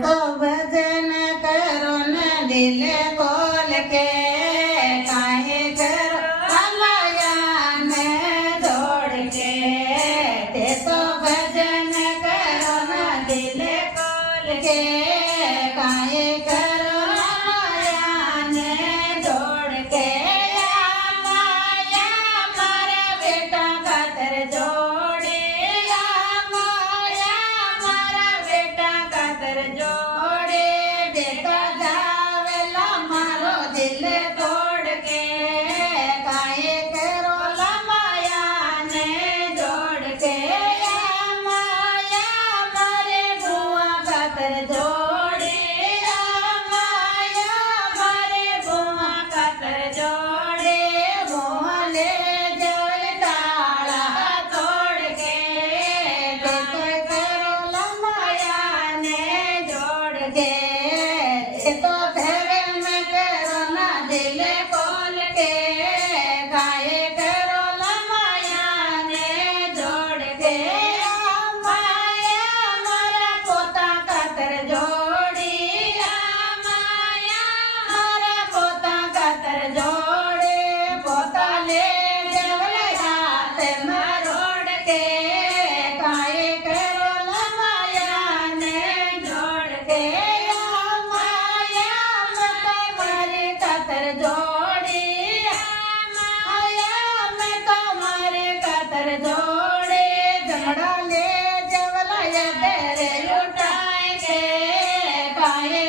तो भजन करो न दिल खोल के काहे करो अमाया ने जोड़ के ते तो भजन करो न दिल खोल के काहे करो अमाया ने जोड़ के माया मारे बेटा खातर जोड़े माया मारा बेटा खातर जोड़े बेटा जावेला मारो दिल तोड़ के काहे करो लमाया ने जोड़ के माया मारे बुआ खातर जोड़े माया मारे बुआ खातर जोड़े बुआ ले जल ताला तोड़ के बेटे करो लमाया ने जोड़ के ये तो तेरे में करो ना दिल खोल के गाये करो लमाया ने जोड़ के माया मारा पोता खातर जोड़ी माया मारा पोता खातर जोड़े पोता ले जवल हाथ मरोड़ के काहे करो लमाया ने जोड़ के माया मैं तुम्हारी खातर जोड़ी माया मैं तुम्हारी खातर जोड़े जमड़ा ले जवल तेरे लुटाए के काहे